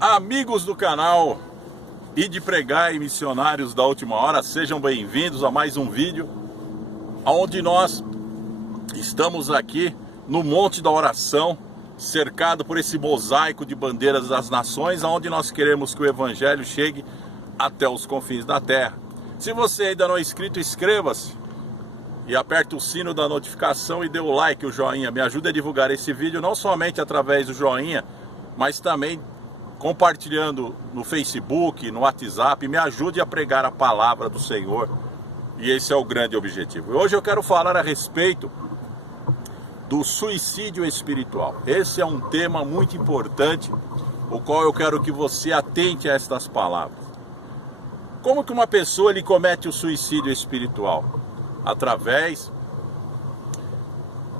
Amigos do canal Ide Pregar e Missionários da Última Hora, sejam bem-vindos a mais um vídeo onde nós estamos aqui no Monte da Oração, cercado por esse mosaico de bandeiras das nações, onde nós queremos que o Evangelho chegue até os confins da terra. Se você ainda não é inscrito, inscreva-se e aperte o sino da notificação e dê o like, o joinha. Me ajuda a divulgar esse vídeo não somente através do joinha, mas também compartilhando no Facebook, no WhatsApp. Me ajude a pregar a palavra do Senhor. E esse é o grande objetivo. Hoje eu quero falar a respeito do suicídio espiritual. Esse é um tema muito importante, o qual eu quero que você atente a estas palavras. Como que uma pessoa ele comete o suicídio espiritual? Através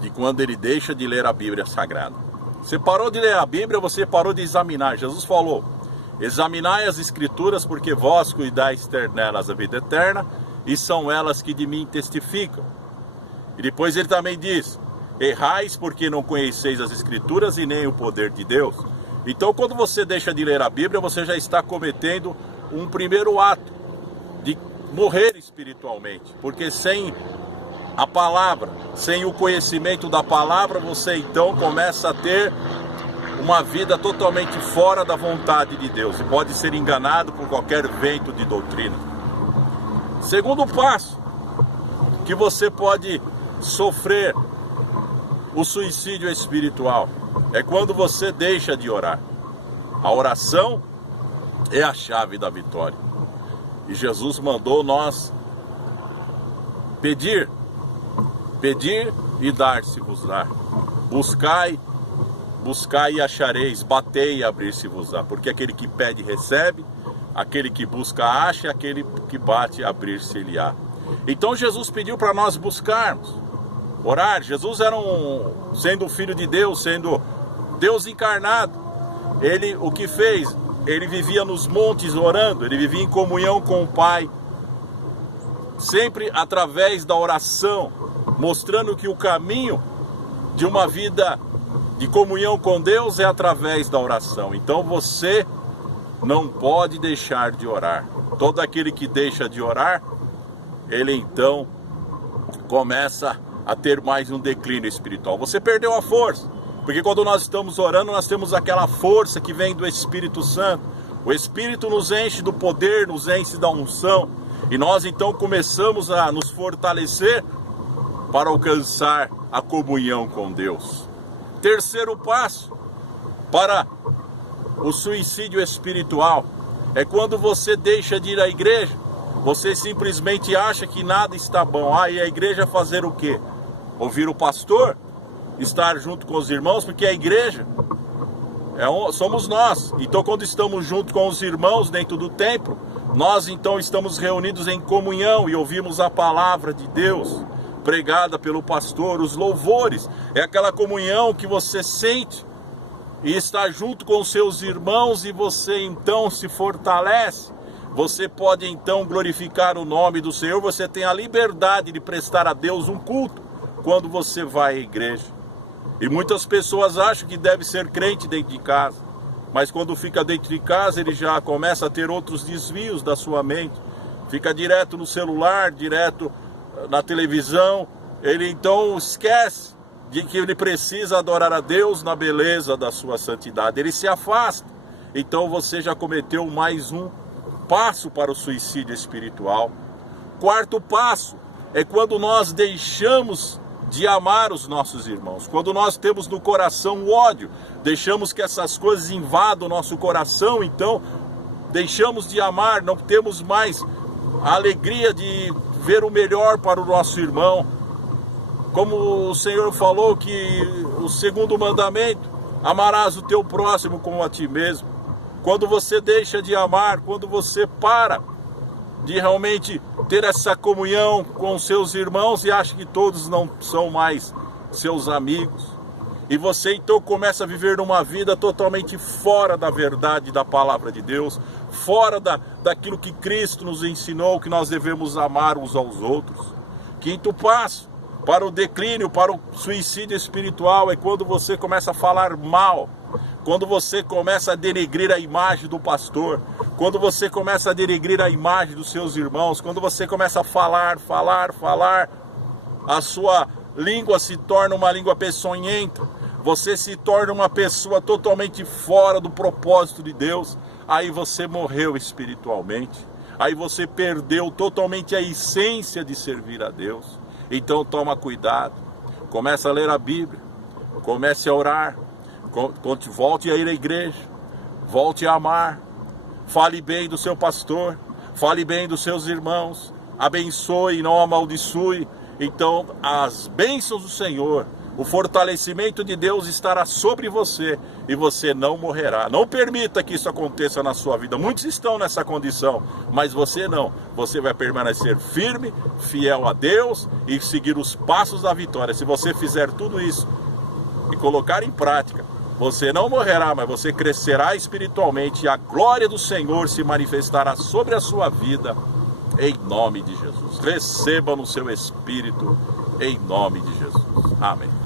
de quando ele deixa de ler a Bíblia Sagrada. Você parou de ler a Bíblia, você parou de examinar. Jesus falou: examinai as Escrituras, porque vós cuidais ter nelas a vida eterna, e são elas que de mim testificam. E depois ele também diz: errais porque não conheceis as Escrituras e nem o poder de Deus. Então, quando você deixa de ler a Bíblia, você já está cometendo um primeiro ato de morrer espiritualmente, porque sem a palavra, sem o conhecimento da palavra, você então começa a ter uma vida totalmente fora da vontade de Deus e pode ser enganado por qualquer vento de doutrina. Segundo passo, que você pode sofrer o suicídio espiritual, é quando você deixa de orar. A oração é a chave da vitória. E Jesus mandou nós pedir e dar-se-vos-á. Buscai e achareis, batei e abrir-se-vos-á. Porque aquele que pede recebe, aquele que busca acha, aquele que bate abrir-se-lhe-á. Então Jesus pediu para nós buscarmos, orar. Jesus era sendo o Filho de Deus, sendo Deus encarnado. Ele o que fez? Ele vivia nos montes orando, ele vivia em comunhão com o Pai, sempre através da oração, mostrando que o caminho de uma vida de comunhão com Deus é através da oração. Então você não pode deixar de orar. Todo aquele que deixa de orar, ele então começa a ter mais um declínio espiritual. Você perdeu a força. Porque quando nós estamos orando, nós temos aquela força que vem do Espírito Santo. O Espírito nos enche do poder, nos enche da unção. E nós então começamos a nos fortalecer para alcançar a comunhão com Deus. Terceiro passo para o suicídio espiritual é quando você deixa de ir à igreja. Você simplesmente acha que nada está bom. E a igreja fazer o quê? Ouvir o pastor? Estar junto com os irmãos, porque a igreja somos nós. Então quando estamos junto com os irmãos dentro do templo, nós então estamos reunidos em comunhão e ouvimos a palavra de Deus pregada pelo pastor. Os louvores é aquela comunhão que você sente e está junto com os seus irmãos, e você então se fortalece. Você pode então glorificar o nome do Senhor. Você tem a liberdade de prestar a Deus um culto quando você vai à igreja. E muitas pessoas acham que deve ser crente dentro de casa, mas quando fica dentro de casa, ele já começa a ter outros desvios da sua mente. Fica direto no celular, direto na televisão. Ele então esquece de que ele precisa adorar a Deus na beleza da sua santidade. Ele se afasta. Então você já cometeu mais um passo para o suicídio espiritual. Quarto passo é quando nós deixamos de amar os nossos irmãos. Quando nós temos no coração o ódio, deixamos que essas coisas invadam o nosso coração, então deixamos de amar, não temos mais a alegria de ver o melhor para o nosso irmão. Como o Senhor falou que o segundo mandamento, amarás o teu próximo como a ti mesmo. Quando você deixa de amar, quando você para de realmente ter essa comunhão com seus irmãos e acha que todos não são mais seus amigos, e você então começa a viver uma vida totalmente fora da verdade da palavra de Deus, fora daquilo que Cristo nos ensinou, que nós devemos amar uns aos outros. Quinto passo para o declínio, para o suicídio espiritual, é quando você começa a falar mal, quando você começa a denegrir a imagem do pastor, quando você começa a denegrir a imagem dos seus irmãos, quando você começa a falar, a sua língua se torna uma língua peçonhenta, você se torna uma pessoa totalmente fora do propósito de Deus, aí você morreu espiritualmente, aí você perdeu totalmente a essência de servir a Deus. Então toma cuidado, começa a ler a Bíblia, comece a orar, volte a ir à igreja, volte a amar, fale bem do seu pastor, fale bem dos seus irmãos, abençoe e não amaldiçoe. Então as bênçãos do Senhor, o fortalecimento de Deus estará sobre você e você não morrerá. Não permita que isso aconteça na sua vida. Muitos estão nessa condição, mas você não. Você vai permanecer firme, fiel a Deus e seguir os passos da vitória. Se você fizer tudo isso e colocar em prática, você não morrerá, mas você crescerá espiritualmente e a glória do Senhor se manifestará sobre a sua vida, em nome de Jesus. Receba no seu espírito, em nome de Jesus. Amém.